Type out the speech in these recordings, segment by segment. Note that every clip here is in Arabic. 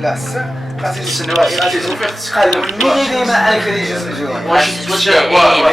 لا قاتل السنوات قاتل توفيق تقال مني ديما انا كريج واش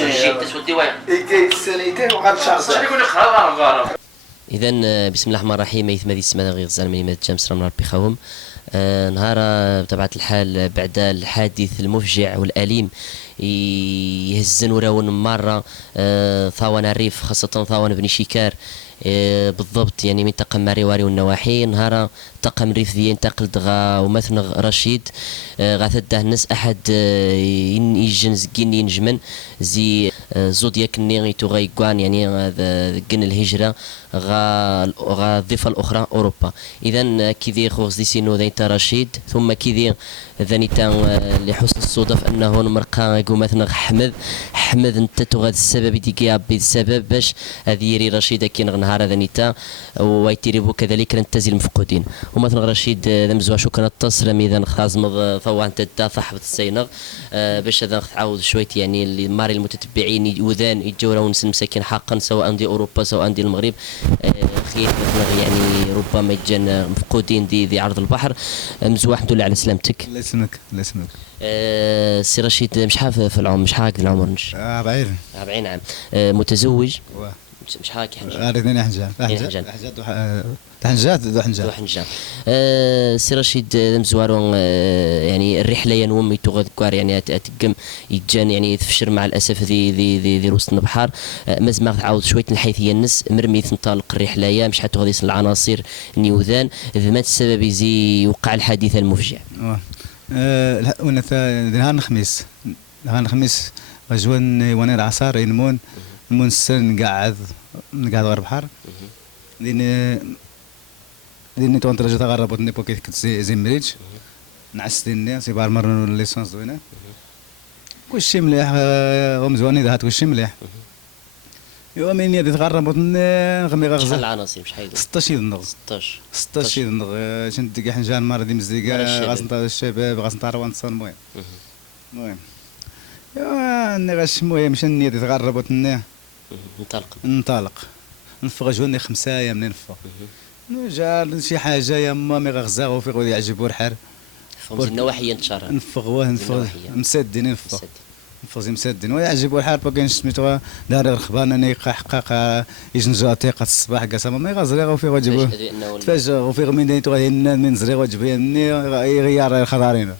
جيت تودي وين كاين السنيتين وغنشارج يقول لك غار. اذا بسم الله الرحمن الرحيم. ايث مدي السماده غير غزال من مدينه جامس راه ربي خاوم. نهار بطبيعه الحال بعد الحادث المفجع والاليم يهزن وراون مره ثاون الريف خاصه ثاون بني شيكار بالضبط يعني منطقه ماريواري والنواحي. نهار طاقم الريف ذي ينتقل دغا ومثنغ رشيد غاثده الناس احد يجن زكين ينجمن زي زودياك نيغي تو غايكوان يعني كن الهجره غا الضفه الاخرى اوروبا. اذا كيدير خوز دي سينو ذي رشيد ثم كيدير ذاني لحسن الصدف انه مرقا يقول مثلا حمد انت تغاد السبب ديكي ابي السبب باش هذه رشيد كي نهار هذا نيتا ويتيريبو كذلك ننتزل المفقودين ومثلا رشيد ذمزوا شكرا التصرم اذا خازم ضوان تدا صاحبة السينغ باش هذا تعاود شويت يعني اللي ماري المتتبعين وذان يتجورون مساكين حقا سواء دي اوروبا سواء دي المغرب خير مثلا يعني ربما يتجن مفقودين دي عرض البحر. مزوا الحمد لله على سلامتك. الله يسلمك الله يسلمك. سي رشيد مش حاف في العمر مش حاك العمر مش 40 عام متزوج مش حاكي حنجان غير اثنين حنجات سي رشيد مزوارون يعني الرحله ينوم تغذكر يعني اتقم يتجان يعني تفشر مع الاسف ذي وسط البحر مازال تعاود شويه الحيثيه النس مرمي تنطلق الرحله مش حتى غادي العناصر نيوذان ذمات السبب يزي وقع الحادث المفجع. نهار الخميس غجوان وانا العصار ينمون السن نقعد غير البحر لين تونترجا تغربت نيبو كيت زي مريج نعس ديني سي بار مر ليسونس دوينا كلشي مليح ومزواني دهات كلشي مليح يومين يدي تغربت نغمي غزال شحال العناصر مش حيدو 16 يدنغ 16 يدنغ شنت كاع حنجان مره دي مزيكا غاسنطا الشباب غاسنطا روان تصون المهم اني غاش المهم شني يدي تغربت ننطلق نفغ جوني 5 ايام منين نفغ جا شي حاجه يا مامي غزاغ وفيق يعجبو الحال فوز النواحي انتشار نفغ مسدين نفغ مسدين ويعجبو الحال باكين سميتو دار الخبان اني حقاق يجنجا تيقه الصباح قاسا مامي غزريغ وفيق وجبو تفاجئ وفيق من ديتو من زريغ وجبيني يغير الخضارين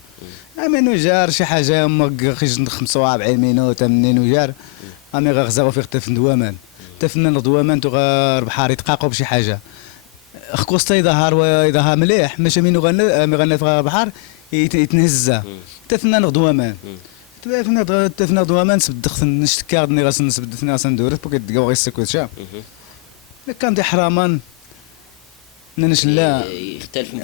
امين جار شي حاجه يما خيج 45 مينوت 80 وجار امي غزاغ وفيق تفن دوامان تو غير بحار يتقاقوا بشي حاجه خكوستا يظهر مليح ماشي منو غنى بحر يتنهزا تفنان غدوامان تفنان غدوامان سبد نشتكار ني غاس نسبد ثنا غاسندور بوك يدقاو غيسكوت شا كان دي حرامان ننش لا يختلف من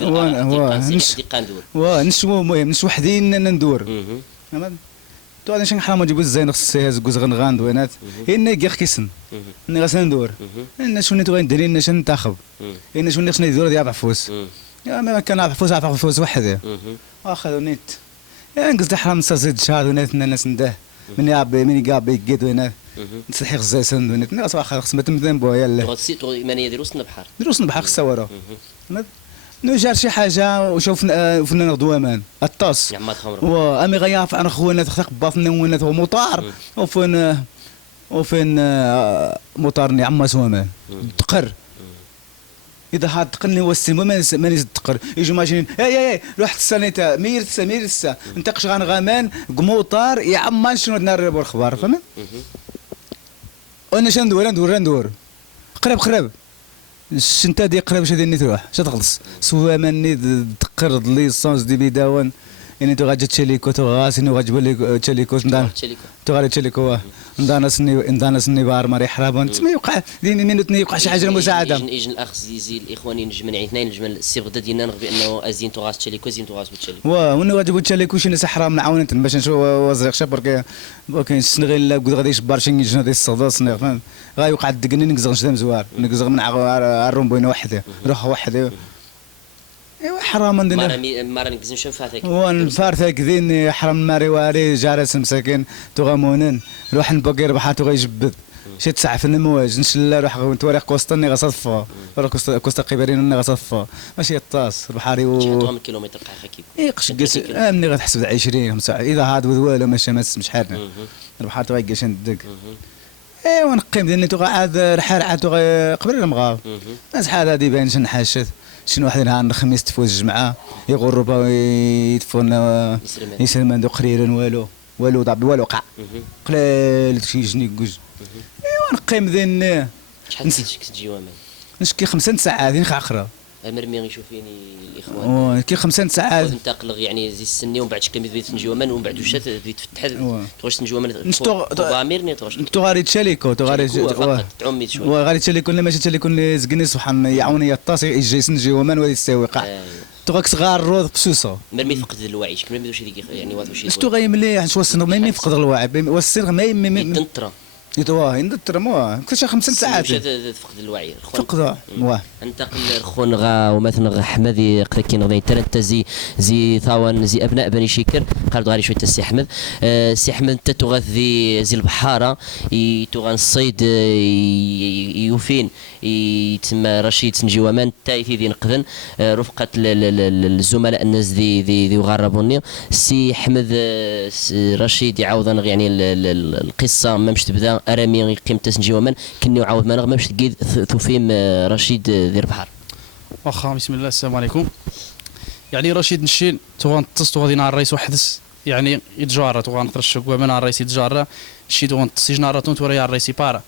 نشوو المهم نش وحدين ندور تو انا شنو حرام نجيبو الزين خص هز غنغان دوينات هنا كيخ كيسن ني غاس ندور انا شنو تو غندير لنا شنو ننتخب انا شنو خصني ندير ديال عفوس يا ما كان عفوس وحده اخذوا نيت يا قصدي حرام نصيد شهر ونات الناس نده من يابي من يقابي يقيد وينات نصحي غزاسن ونات ناس واخا خص ما تمدن بو يلا تغسيتو ماني دروس البحر خص ورا نجار شي حاجه وشوف فنان غدوامان الطاس امي غياف عن خونا تخلق باطنا ونات ومطار وفين مطارني عما سوامان تقر اذا هاد تقني والسم ما نزيد تقر يجوا ماشيين اي رحت السنه ميرسا انت قشغان غامان قموطار يا عمان شنو نار الاخبار فهمت وانا ندور قرب الشنتا دي قريب شادي ني تروح شا تخلص سوا ماني تقرض ليسونس دي بيداون يعني تو غاجي تشيليكو تو غاسينو غاجبو لي تشيليكو ندان تو غادي تشيليكو ندانسني بار ماري حرابون تسمى يوقع ديني مينوت يوقع شي حاجه مساعده يجن الاخ زي الاخوان ينجمن يعني اثنين نجمن السي بغداد ينان بانه ازين تو غاس تشيليكو زين تو غاس تشيليكو ونو غاجبو تشيليكو شي ناس حرام نعاون باش نشوف وزريق شابر كاين السنغيل غادي يشبر شي نجن هذه الصدى صنيغ فهمت غايوقع الدقني نقزغ شدا مزوار نقزغ من الرومبوينه وحده روح وحده ايوا حرام عندنا مره نقزن شنفاتك ونفارتك ذين حرام ماري واري جالس مساكين تغامونن روح نبقي ربحات وغيجبد شي تسعة في المواج نشلا روح نتوريق كوسطني غصفا كوسطا قبرين غصفا ماشي الطاس البحري شحال من كيلومتر قاعه كيف قش مني غتحسب 20 اذا هاد والو ماشي مش حالنا البحر تغيقش ندق ايوا نقيم ديالي تو عاد رحال عاد قبل المغاب شحال هادي باين شنحاشت شنو واحد نهار الخميس تفوز الجمعه يغربوا يدفونا يسلمان دو قريرا والو ضرب والو وقع قلال شي جني كوج ايوا نقيم ذن شحال تجي وامل نشكي 5 ساعات نخ عقره مرمي يشوفيني الاخوان كي 5 ساعات ننتقل يعني زي السني ومن بعد شكل بديت نجي ومن ومن بعد وشات بديت تفتح تغوش نجي ومن ضاميرني تغوش انتو غادي تشاليكو تو غادي تعمي شويه غادي تشاليكو ماشي تشاليكو زقني سبحان يعاوني يطاس يجي نجي ومن ولا يستوي قاع تو صغار الروض بسوسه مرمي فقد الوعي شكل ما بدوش يعني واثو شي شتو غيمليح شو السن ما يفقد الوعي والسن ما يدنطرا يتواه يندتر مو كلشي 5 ساعات فقد الوعي فقد واه انتقل لخون غا ومثلا حمد قد كاين غادي انت زي ثوان زي ابناء بني شكر قالوا غادي شويه السي احمد السي احمد انت تغذي زي البحاره تغان الصيد يوفين يتم رشيد سنجيومان تايثي ذي نقذن رفقه الزملاء الناس ذي وغربوني السي احمد رشيد يعاود يعني القصه ما مش تبدا ارامي قيمه سنجيومان كني عاود ما مش تقيد ثوفيم رشيد ذي البحر واخا بسم الله السلام عليكم يعني رشيد نشين توغان تصتو غادي نهار الرئيس وحدث يعني يتجارة توغان ترشق وما نهار الرئيس يتجارة شي توغان تصي جناراتون توري على الرئيس بارا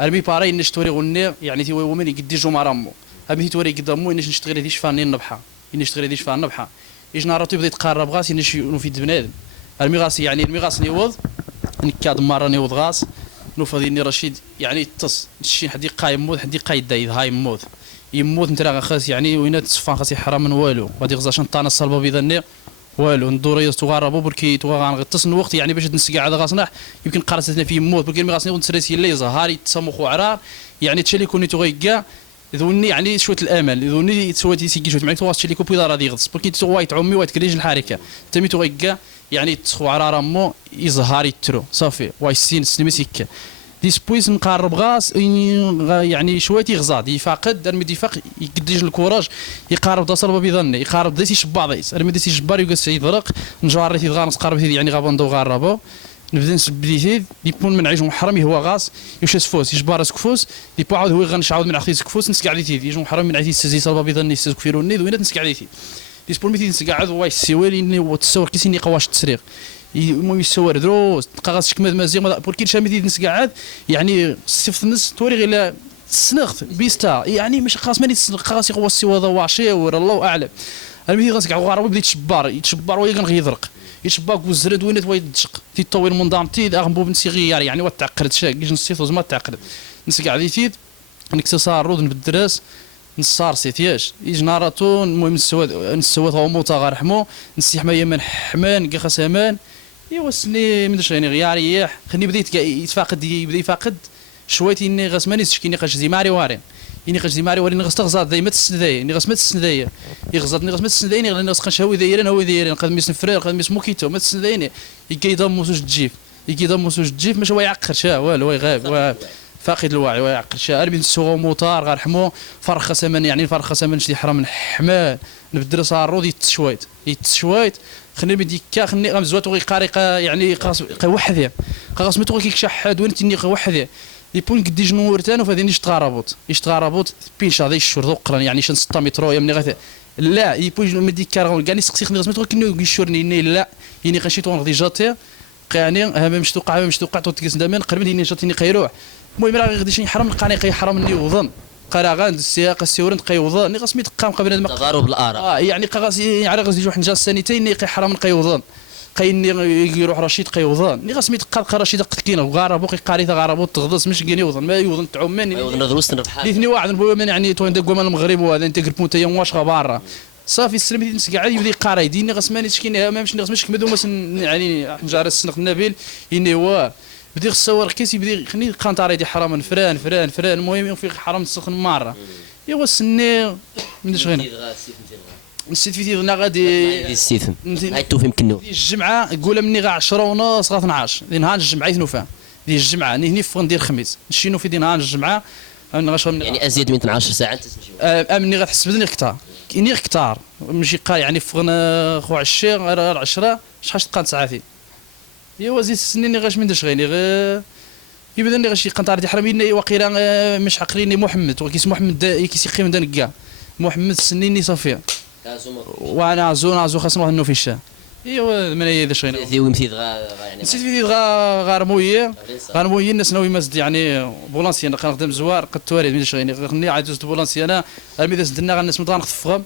ارمي بارا ينش توري غني يعني تي ومن يقدي جو مرامو ابي توري قدامو ينش نشتغل ديش فاني النبحه ينش نشتغل ديش فان النبحه يجناراتو يبدا يتقارب غاس ينش في بنادم ارمي غاس يعني ارمي غاس نيوض نكاد مره نيوض غاس نوفا رشيد يعني تص شي حد قايم مود حد قايد دايد هاي مود يموت نترا خاص يعني وين تصفان خاص يحرم من والو غادي غزا شنطانه الصلبه بيضني والو ندوري تغاربو بركي غنغطس الوقت يعني باش نسقع هذا غاصنا يمكن قرصتنا في يموت بركي مي غاصني ونسريسي اللي زهاري تسمخو عرار يعني تشلي كوني توغيكا ذوني يعني شويه الامل ذوني تسواتي سيكي شويه معك تواصل لي كوبي غادي يغطس بركي تواي تعمي وتكريج الحركه تمي توغيكا يعني تسخو عرار مو يزهاري ترو صافي واي السين سنمسيك ديسبويس نقارب غاس يعني شويه يغزاد يفاقد ارمي يفاق يقديج الكوراج يقارب دا صلبه بيظني يقارب ديسي شباضيس ارمي ديسي جبار يقص يضرق نجار ريتي غانس قارب يعني غابندو غاربو نبدا نسبديتي يكون من عيش محرمي هو غاس يوش سفوس يجبار سكفوس يبو عاود هو غنشعاود من عخيس سكفوس نسقع ديتي يجو محرم من عيتي سزي صلبه بيظني سكفيروني وين نسقع ديتي ديسبور ميتي نسقع واي السوالي وتصور كيسيني قواش التسريق المهم يسوار دروس تقاغاس كماد مازيغ بوركي شامي نسقعد يعني صفت الناس توري غير سنخت بيستا يعني مش خاص ماني قاغاس يقوى السوا ضواعشي ور الله اعلم المهم غاسقع غاربو بدا يتشبر ويغن غيضرق يتشباك وزرد وين يدشق تيطويل منظم تي اغنبو بنسي غيار يعني وتعقرت شا كيش نسيت زعما تعقرت نسقع ديتيد نكسصار رود بالدراس نصار سيتياش يجناراتون المهم نسوات غموطه غنحمو نسي حمايه من حمان كي خسامان ايوا سني مدرش يعني غيار رياح خليني بديت يتفاقد يبدا يفاقد شويتي اني غاس ماني تشكيني قاش زيماري وارين اني قاش زيماري وارين غاس تغزاد دايما تسنداي اني غاس ما تسنداي يغزادني غاس ما تسندايني لان غاس قاش هو دايرين هو دايرين قد ميس نفرير قد ميس موكيتو ما تسندايني يقيضم موسوج الجيف يقيضم موسوج الجيف ماشي هو يعقر شا والو يغاب فاقد الوعي ويعقل شا اربي نسوغو موطار غنحمو فرخه سمن يعني فرخه سمن شدي حرام الحمال نبدل صار رود يتشويت خليني بديكا خليني غمزوات وغي قارقه يعني قاص وحدي قاص متو كيك شحاد وين تني وحدي يبون قدي جنور تانو فهادي يشتغربوط بينشا هذا الشهر قران يعني شن 6 متر يمني غاث لا يبون مديكا كاني سقسي خليني غزمت كنو يشورني لا يعني قشيتو غادي جاتي يعني مش توقع تكس دائما قريب لي جاتيني قيروح المهم راه غادي شي حرام القاني حرام اللي وظن قراغان السياق السيورن قيوضا ني غاسمي تقام قبل ما تضارب الاراء يعني قاغاسي على غادي واحد جا السنتين ني حرام قيوضان قايني يروح رشيد قيوضان ني غاسمي تقال رشيد قتكينا وغاربو قاري غاربو تغضس مش كيني وضن ما يوضن تعمان يوضن دروس نربحها ليثني واحد من يعني تو عندك من المغرب وهذا انت قربو انت واش برا صافي السلمي نسقع يبدا قاري ديني غاسماني تشكيني ما مش غاسمش كمدو يعني نجار السنق النبيل اني هو بدي الصور كيس يبدي خليني قنطاري دي حرام فران المهم في حرام تسخن مره ايوا سني منديش غير نسيت في تيضنا غادي السيفم هاي توفي يمكنوا الجمعه قولها مني غا 10 ونص غا 12 نهار الجمعه يثنوفان ديال الجمعه ني فغن ديال الخميس نشينو في نهار الجمعه يعني ازيد من 12 ساعه انت تنجيو امني غتحس بدني كثار كايني كثار ماشي يعني فغن خو 10 شحال تقان ساعاتي ايوا زيد سنيني غاش من داش غيني يبدا لي غاشي قنطار دي حرمي وقيلا مش عقليني محمد وكيس محمد كيس يقيم دنكا محمد سنيني صافي وانا عزو خاصنا نروح في الشام ايوا من هي داش غيني ذي مثيد يعني نسيت في غارمويه الناس ناوي مازد يعني بولانسي انا كنخدم زوار قد توارد من غيني غني عاد دوزت بولانسي انا الميداس دنا الناس مضان نخفغهم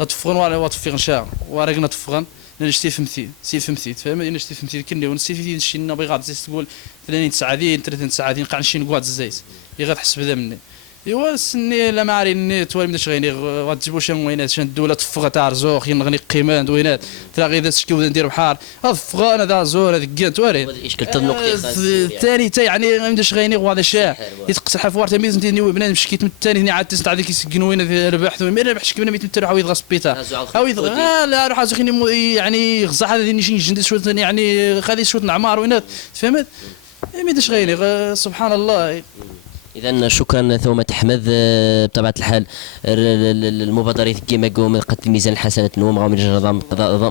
غتفغن ولا تفيغ نشا وراكنا تفغن نشتي فهمتي سي فهمتي فاهم نشتي فهمتي كني ونسي في نشي نبغي غاد تقول 30 ساعه 30 ساعه نقع نشي نقعد الزيت غتحس بدا مني ايوا سني لا ما عارفني توالي مداش غيني غتجيبو شي وينات شي الدوله تفغ تاع رزوق نغني قيمان دوينات تلاقي ذا تشكي ندير بحار الفغ انا ذا زور هذيك كان توالي اشكال تنقطي الثاني تا يعني مداش غيني وهذا الشاه يتقصح حفوار تميز نتي بنادم شكيت من الثاني عاد تسعد هذيك يسكن وين ربحت ما ربحش كيما ميت تروح عاود غسبيتا عاود لا روح زخيني يعني غزع هذا نشي نجند شويه يعني خلي شويه العمار وينات فهمت مداش غيني سبحان الله. اذا شكرا ثومة احمد بطبيعه الحال المبادرات كيما قوم قد ميزان الحسنات نوم غاو من نظام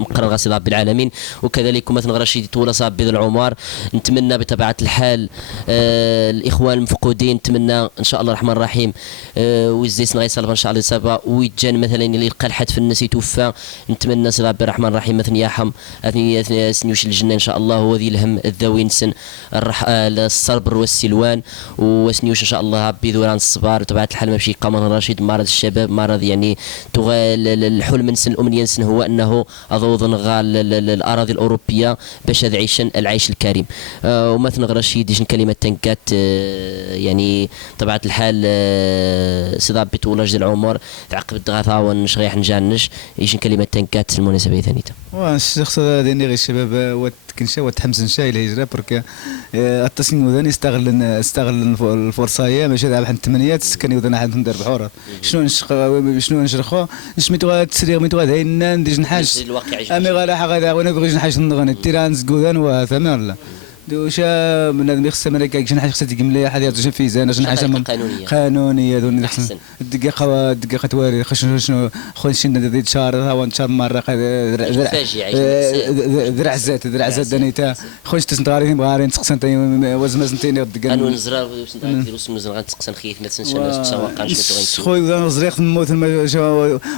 مقرر غاسي رب العالمين وكذلك مثلا غرشيد طول صاب بيض العمر نتمنى بطبيعه الحال الاخوان المفقودين نتمنى ان شاء الله الرحمن الرحيم ويزيس غيصلب ان شاء الله الاصابه ويتجان مثلا اللي يلقى الحد في الناس يتوفى نتمنى سي ربي الرحمن الرحيم مثلا يرحم سنيوش الجنه ان شاء الله هو ذي الهم الذوي نسن الصبر والسلوان وسنيوش ان شاء الله ربي دوران الصبار بطبيعه الحال ماشي قمر رشيد مرض الشباب مرض يعني الحلم نسن الامنيه نسن هو انه اضوض نغال الاراضي الاوروبيه باش يعيش العيش الكريم ومثلا رشيد يجن كلمه تنكات يعني بطبيعه الحال سي ربي طول ديال العمر تعقب الدغاثه ونشريح نجانش يجن كلمه تنكات المناسبه ثانيته الشخص ديني غير الشباب كنشا وتحمس نشا الى هجره برك التصميم وداني استغل الفرصه هي ماشي دابا حنا 8 السكن ودانا حنا ندير بحورات شنو نشرخو نشميتو تسريغ ميتو هاينا ندير نحاش امي غادا وانا بغيت نحاش نغني التيرانز كودان وفهمنا ولا دوشا بنادم يخص ملك شي حاجه خصها تقملي حاجه في زين شي حاجه قانونيه دون الدقيقه تواري شنو خويا ندير شهر ها نشهر مره درع زات دانيتا خويا تسنطاري بغاري نتقسن وزمز نتيني الدقيقه قانون الزرار وسمز غنتقسن خيف ما تنساش ما تسواقاش خويا انا زريق نموت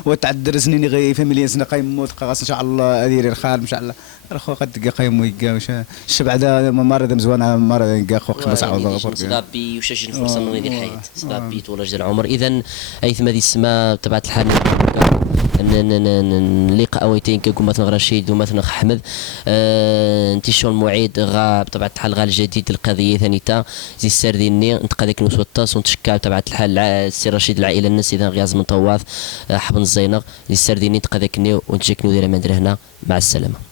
وتعذر سنيني غي فاميليا سنه قايموت خاص ان شاء الله ادير الخال ان شاء الله اخو قد دقيقه يمو يقا الشبع دا مرة مزوانه مرة نقا خو خمس عوض صدابي وشاش الفرصه من ديال الحياه صدابي طول ديال العمر اذا ايثم هذه السماء بطبيعه الحال نلقى اويتين كيكون مثلا رشيد ومثلا احمد انتشار المعيد غا بطبيعه الحال غا الجديد القضيه ثانيتا زي السرديني نتقى ديك نوس والطاس ونتشكى بطبيعه الحال السي رشيد العائله الناس اذا غياز من طواف حبن الزينق زي السرديني نتقى داك ونتجيك ندير من هنا مع السلامه.